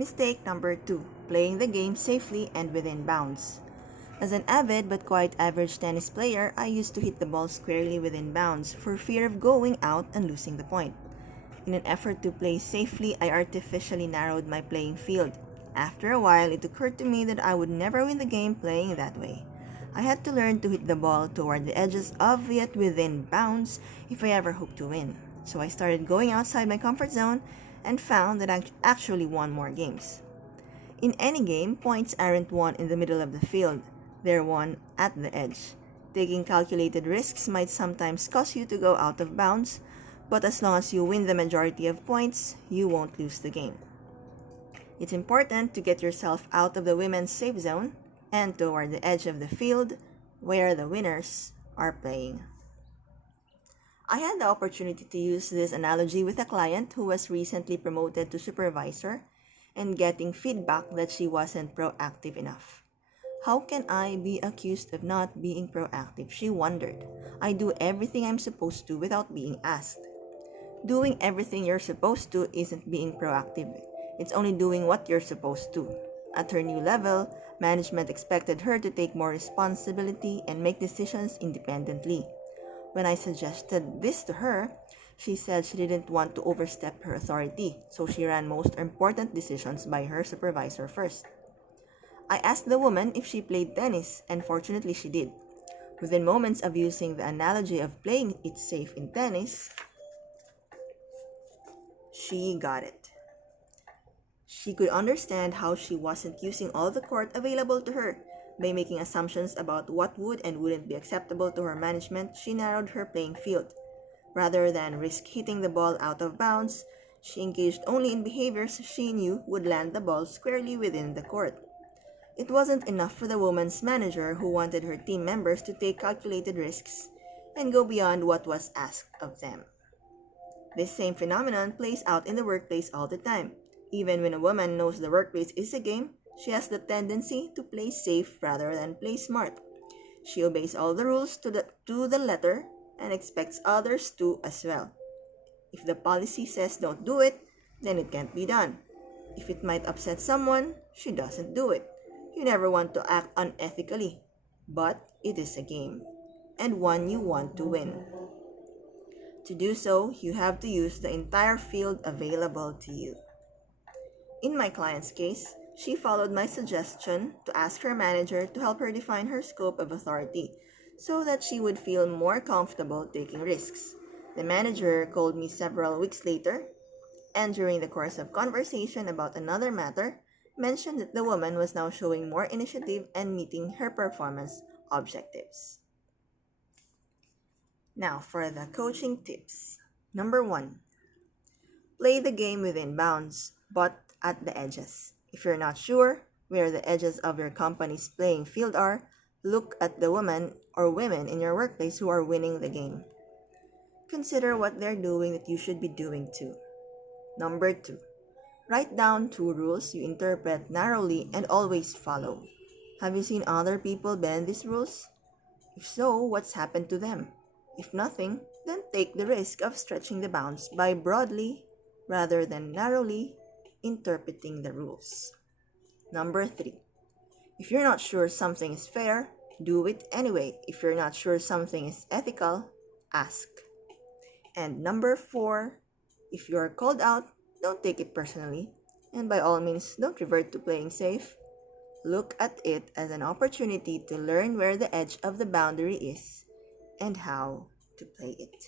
Mistake number 2. Playing the game safely and within bounds. As an avid but quite average tennis player, I used to hit the ball squarely within bounds for fear of going out and losing the point. In an effort to play safely, I artificially narrowed my playing field. After a while, it occurred to me that I would never win the game playing that way. I had to learn to hit the ball toward the edges of yet within bounds if I ever hoped to win. So I started going outside my comfort zone and found that I actually won more games. In any game, points aren't won in the middle of the field, they're won at the edge. Taking calculated risks might sometimes cause you to go out of bounds, but as long as you win the majority of points, you won't lose the game. It's important to get yourself out of the women's safe zone and toward the edge of the field where the winners are playing. I had the opportunity to use this analogy with a client who was recently promoted to supervisor and getting feedback that she wasn't proactive enough. How can I be accused of not being proactive? She wondered. I do everything I'm supposed to without being asked. Doing everything you're supposed to isn't being proactive. It's only doing what you're supposed to. At her new level, management expected her to take more responsibility and make decisions independently. When I suggested this to her, she said she didn't want to overstep her authority, so she ran most important decisions by her supervisor first. I asked the woman if she played tennis, and fortunately she did. Within moments of using the analogy of playing it safe in tennis, she got it. She could understand how she wasn't using all the court available to her. By making assumptions about what would and wouldn't be acceptable to her management, she narrowed her playing field. Rather than risk hitting the ball out of bounds, she engaged only in behaviors she knew would land the ball squarely within the court. It wasn't enough for the woman's manager, who wanted her team members to take calculated risks and go beyond what was asked of them. This same phenomenon plays out in the workplace all the time. Even when a woman knows the workplace is a game, she has the tendency to play safe rather than play smart. She obeys all the rules to the letter and expects others to as well. If the policy says don't do it, then it can't be done. If it might upset someone, she doesn't do it. You never want to act unethically, but it is a game, and one you want to win. To do so, you have to use the entire field available to you. In my client's case, she followed my suggestion to ask her manager to help her define her scope of authority so that she would feel more comfortable taking risks. The manager called me several weeks later, and during the course of conversation about another matter, mentioned that the woman was now showing more initiative and meeting her performance objectives. Now for the coaching tips. Number 1. Play the game within bounds, but at the edges. If you're not sure where the edges of your company's playing field are, look at the women or women in your workplace who are winning the game. Consider what they're doing that you should be doing too. Number 2. Write down 2 rules you interpret narrowly and always follow. Have you seen other people bend these rules? If so, what's happened to them? If nothing, then take the risk of stretching the bounds by broadly rather than narrowly interpreting the rules. Number 3. If you're not sure something is fair, do it anyway. If you're not sure something is ethical, ask. And number 4, if you're called out, don't take it personally. And by all means, don't revert to playing safe. Look at it as an opportunity to learn where the edge of the boundary is and how to play it.